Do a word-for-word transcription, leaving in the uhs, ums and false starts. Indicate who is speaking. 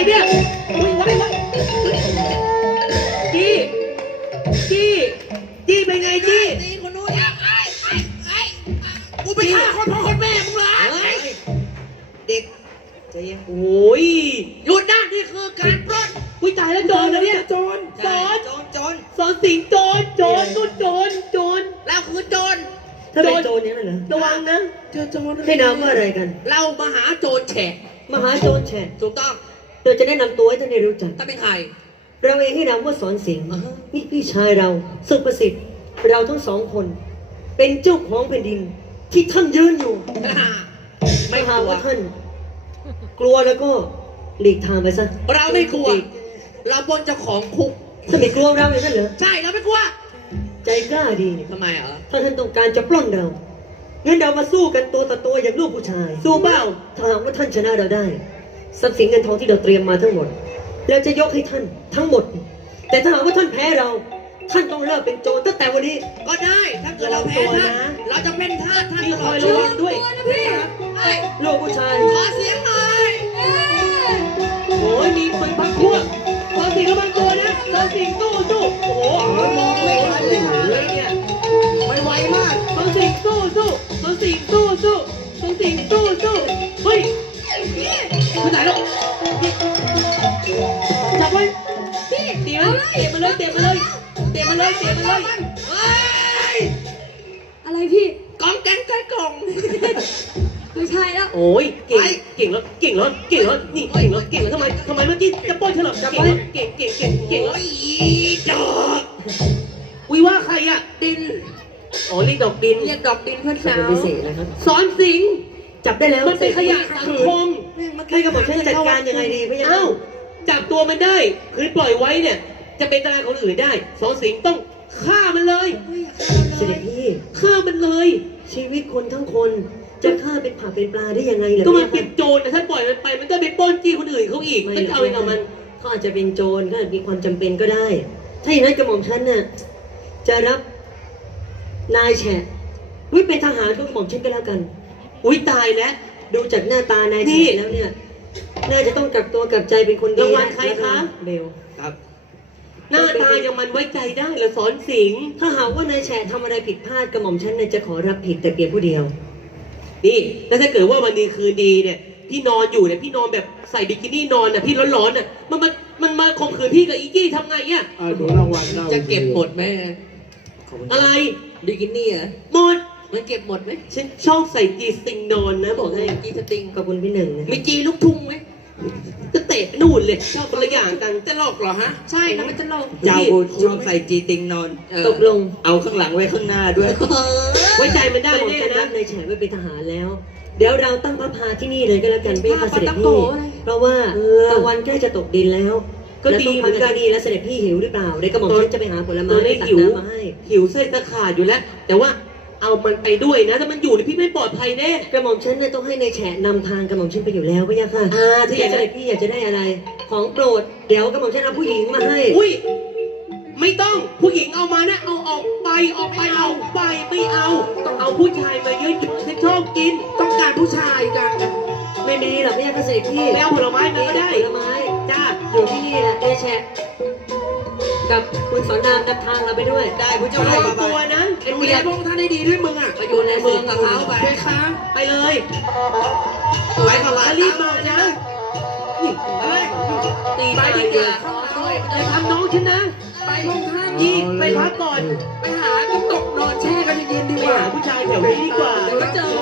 Speaker 1: เนี่ยอุ้ยไว้ไว้จี้จี้จี้เป็นไงจี้
Speaker 2: ตีคนนู้นไอ้ไอ้ไอ้กูไปฆ่าคนพ่อคนแม่มึงเหรอเด็กใจเย็น
Speaker 1: โอ้ย
Speaker 2: หยุดนะนี่คือการปล้น
Speaker 1: อุ้ยตายแล้วโจรนะเนี่ยโจรสอน
Speaker 2: โจรโจร
Speaker 1: สอนสิงโจรโจรนู่นโจรโจร
Speaker 2: เราคือโจร
Speaker 3: ถ้าเป็นโจรเนี่ยเหรอ
Speaker 1: ระวังนะ
Speaker 2: เจอโจร
Speaker 3: ให้นามว่าอะไรกัน
Speaker 2: เรามาหาโจรแฉะ
Speaker 3: มหาโจรแฉะ
Speaker 2: ถูกต้อง
Speaker 3: เราจะแนะนำตัวให้ท่านได้รู้จัก
Speaker 2: ถ้าเป็นใคร
Speaker 3: เราเองให้นามว่าสอนสิงห์นี่พี่ชายเราสุประสิทธิ์เราทั้งสองคน เป็นเจ้าของแผ่นดินที่ท่านยืนอยู่ไม่หาว่าท่านกลัวแล้วก็หลีกทางไปซะ
Speaker 2: เราไม่กลัวเราบนเจ้าของคุก
Speaker 3: ท่านไม่กลัวเราอย่างนั้นเหรอ
Speaker 2: ใช่เราไม่กลัว
Speaker 3: ใจกล้าดี
Speaker 2: ทำไมเหรอ
Speaker 3: ถ้าท่านต้องการจะปล้นเรางั้นเรามาสู้กันตัวต่อตัวอย่างลูกผู้ชายสู้เปล่าถ้าหากว่าท่านชนะเราได้ทรัพย์สินเงินทองที่เราเตรียมมาทั้งหมดเราจะยกให้ท่านทั้งหมดแต่ถ้าหากว่าท่านแพ้เราท่านต้องเลิกเป็นโจรตั้งแต่วันนี้
Speaker 2: ก็ได้ถ้าเกิดเราแพ้ท่านเราจะเป็นทาสท่านตลอด
Speaker 1: ระวังด้วย
Speaker 3: ลูกผู้ชาย
Speaker 2: ขอเสียงหน่อย
Speaker 1: โอ้ยมีคนพักพวกสอนสิงระวังตัวนะสอนสิงสู้สู้โอ้โหมองไม่ทันเลยเนี่ย
Speaker 2: ไม่ไวมาก
Speaker 1: สอนสิงสู้สู้สอนสิงสู้สู้สอนสิงสู้สู้เฮ้ยไปไหนลูกจับไว้เตะเตะมาเลยเตะมาเลยเตะมาเลยเตะมาเลย
Speaker 2: เฮ้ย
Speaker 4: อะไรพี่
Speaker 2: กองแกงไก่กอง
Speaker 4: ไม่ใช่แล้ว
Speaker 1: โอ้ยเก่งเก่งแล้วเก่งแล้วเก่งแล้วนี่เก่งแล้วเก่งแล้วทำไมทำไมเมื่อกี้จะป้อนเธอหรอจับไว้เก่งเก่งเก่งเก่งแล้ว
Speaker 2: ดอก
Speaker 1: วิว่าใครอ่ะ
Speaker 2: ดิน
Speaker 1: อ๋อเรียกดอกดิน
Speaker 2: เรียกดอกดินเพื่อนสาว
Speaker 3: พิเศษนะครับ
Speaker 1: สอนสิง
Speaker 3: จับได้แล้ว
Speaker 1: มันเป็นขยะสังคม
Speaker 3: ให้กระบอกฉันจัดการยังไงดีพี่ยัง
Speaker 1: เอ้าจับตัวมันได้คือปล่อยไว้เนี่ยจะเป็นตารางคนอื่นได้สอนสิงต้องฆ่ามันเลย
Speaker 3: เสด็จพี่
Speaker 1: ฆ่ามันเลย
Speaker 3: ชีวิตคนทั้งคนจะฆ่าเป็นผักเป็นปลาได้ยังไงล่ะ
Speaker 1: ก็มันเป็นโจรนะถ้าปล่อยมันไปมันก็ไปปล้นจี้คนอื่นเขาอีกมันเอาไปกับมัน
Speaker 3: เขาอาจจะเป็นโจรก็มีความจำเป็นก็ได้ถ้าอย่างนั้นกระหม่อมฉันน่ะจะรับนายแฉะวิเป็นทหารก็กระหม่อมฉันก็แล้วกัน
Speaker 1: อุ้ยตายแล้ว
Speaker 3: ดูจากหน้าตานายแฉะแล้วเนี่ยน่าจะต้องกลับตัวกลับใจเป็นคนดี
Speaker 1: รางวัลใครคะ
Speaker 3: เบล
Speaker 1: ครับหน้าตายังมันไว้ใจได้เหรอสอนสิง
Speaker 3: ถ้าหากว่านายแฉะทำอะไรผิดพลาดกระหม่อมฉันจะขอรับผิดแต่เพียงผู้เดียว
Speaker 1: นี่แล้วถ้าเกิดว่าวันนี้คืนดีเนี่ยพี่นอนอยู่เนี่ยพี่นอนแบบใส่บิกินี่นอนน่ะพี่ร้อนๆน่ะมันมันมันมาข่มขืนพี่กับอีกี้ทำไงอ่ะ
Speaker 5: ดูรางวัล
Speaker 2: จะเก็บหมดไหม
Speaker 1: อะไร
Speaker 2: บิกินี่อ่ะ
Speaker 1: หมด
Speaker 2: มันเก็บหมดไหม
Speaker 1: ฉันชอบใส่จีสติงนอนนะบอกให้
Speaker 2: จีสติง
Speaker 3: ขอบคุณพี่หนึ่งนะ
Speaker 2: มีจีลูกทุ่งไหม
Speaker 1: จะเตะนู่นเลยชอบคนละอย่างกัน
Speaker 2: จะหลอกเหรอฮะใช่นะมันจะหลอก
Speaker 5: เจ้าชอบใส่จีติงนอน
Speaker 3: ตกลง
Speaker 5: เอาข้างหลังไว้ข้างหน้าด้วย
Speaker 1: ไว้ใจมันได้
Speaker 3: แน่นะนายแฉะไว้เป็นทหารแล้วเดี๋ยวเราตั้งพระพาที่นี่เลยก็แล้วกันพี่เสด็จพี่เพราะว่าตะวันใกล้จะตกดินแล้วก็ดีเหมือนกันนี่แล้วเสด็จพี่หิวหรือเปล่าเดี๋ยวกระหม่อมฉันจะไปหาผลไม้ตักน้ำมาให้
Speaker 1: หิวไส้ตะขาดอยู่แล้วแต่ว่าเอามันไปด้วยนะถ้ามันอยู่เนี่ยพี่ไม่ปลอดภัยแน่
Speaker 3: กระหม่อมฉันเนี่ยต้องให้นายแฉะนำทางกระหม่อมฉันไปอยู่แล้วพี่ค่ะ
Speaker 1: อ่าที่
Speaker 3: เสด็จพี่อยากจะได้อะไรของโปรดเดี๋ยวกระหม่อมฉันเอาผู้หญิงมาให้
Speaker 1: อุ้ยไม่ต้องผู้หญิงเอามานะเอาออกไปออกไปเอาไปไม่เอาต้องเอาผู้ชายมาเยอะๆฉันชอบกิน
Speaker 2: ต้องการผู้ชายกัน
Speaker 3: ไม่มีหรอกพี่ค่ะเสด็จพี่
Speaker 1: ไม่เอาผลไม้มาก็ได้
Speaker 3: ผลไม้
Speaker 1: จ้า
Speaker 3: อยู่ที่นี่แหละนายแฉะกับคุณสอนรามนำทางเราไปด้วย
Speaker 2: ได้ผู้เจ้า
Speaker 1: ระวังตัวนะ
Speaker 2: ไอ้ผู้ใหญ่พงท่านได้ดีด้วยมึงอ่ะไปอยู่ในเมืองกับเขาไปไปค้า
Speaker 1: ไปเลย
Speaker 2: ไปก่อนละ
Speaker 1: รีบมานะตีไปดีกว่าอย่าทำน้องฉันนะ
Speaker 2: ไปพงท่าน
Speaker 1: ยี่ไปพักก่อน
Speaker 2: ไปหาตกนอนแช่กันเย็นๆดีกว่า
Speaker 1: ผู้ชายแถวนี้ดีกว่า
Speaker 2: ก็เจอ